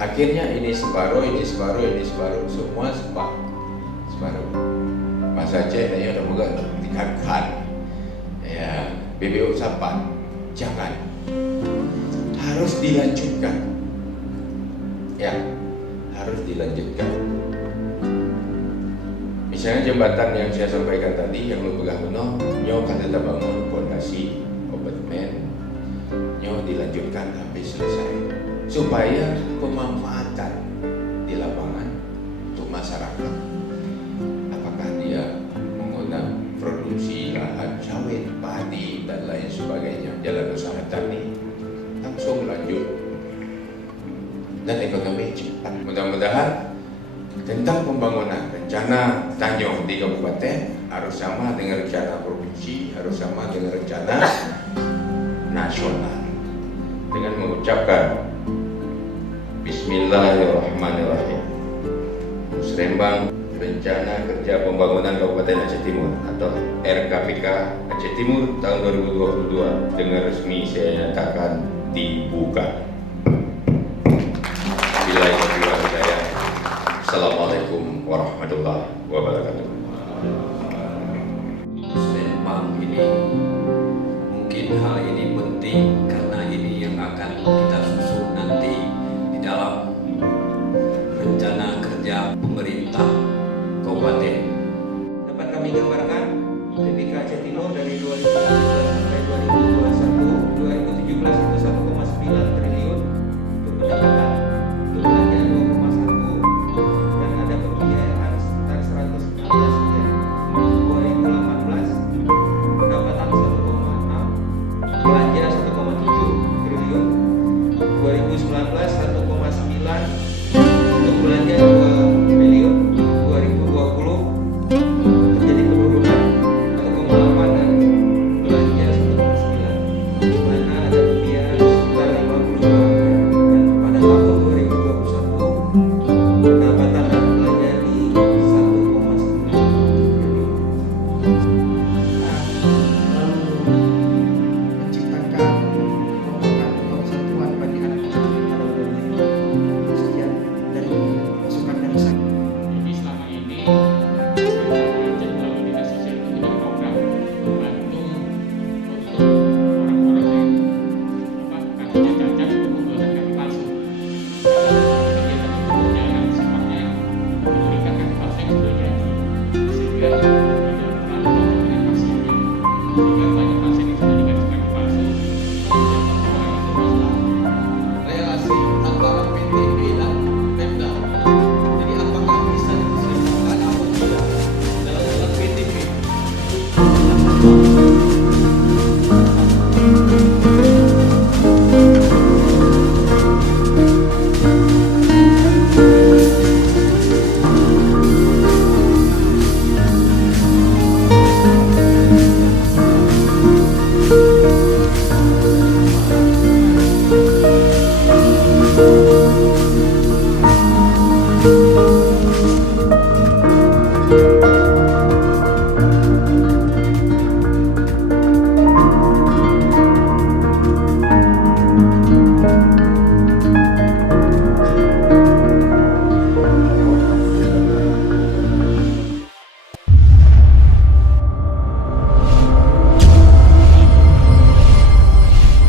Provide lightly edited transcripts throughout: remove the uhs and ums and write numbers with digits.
Akhirnya ini separuh, semua separuh. Mas Aceh saya udah megang tingkatkan ya BBU Sapan, jangan, harus dilanjutkan ya, harus dilanjutkan. Misalnya jembatan yang saya sampaikan tadi yang lu pegang benar, nyo kan tetap bangun fondasi obatmen, nyo dilanjutkan sampai selesai supaya pemanfaatan di lapangan untuk masyarakat, apakah dia menggunakan produksi lahan sawit, padi dan lain sebagainya, jalan usaha tani langsung lanjut dan ekonomi cepat. Mudah-mudahan tentang pembangunan rencana Tanjung di kabupaten harus sama dengan rencana provinsi, harus sama dengan rencana nasional. Dengan mengucapkan Bismillahirrahmanirrahim, Musrembang Rencana Kerja Pembangunan Kabupaten Aceh Timur atau RKPK Aceh Timur tahun 2022 dengan resmi saya nyatakan dibuka. Assalamualaikum warahmatullahi wabarakatuh. Musrembang ini mungkin hal ini penting karena ini yang akan kita susun nanti di dalam rencana kerja pemerintah kabupaten. Dapat kami gambarkan RKPK Aceh Timur dari 2017 sampai 2021, 2017 itu 1,9 triliun untuk pendapatan, untuk belanja 2,1 dan ada pembiayaan sekitar 116 miliar. 2018 pendapatan 1,6, belanja 1,7 triliun. 2019 1,9 untuk belanja 2 triliun. 2020 terjadi penurunan 1,8 dan belanja 1,9, di mana ada pembiayaan sekitar 52 dan pada tahun 2021 pendapatan dan belanja di 1,9 triliun. Menciptakan kesatuan bagi anak-anak pada umumnya. Sekian dari masukan dari saya. Jadi selama ini Aceh melalui dinas sosial itu punya program membantu untuk orang-orang yang kakinya cacat membuat kaki palsu. Kegiatan itu berjalan sifatnya memberikan kaki palsu yang sudah jadi, sehingga tidak terlalu banyak dengan hasilnya, sehingga banyak pasien yang sudah dikasih kaki palsu dan orang itu masalah. Relasi antara PTB dan Pemda. Jadi apakah bisa diselesaikan atau tidak dalam bulan PTB?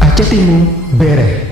Aceh Timur beres.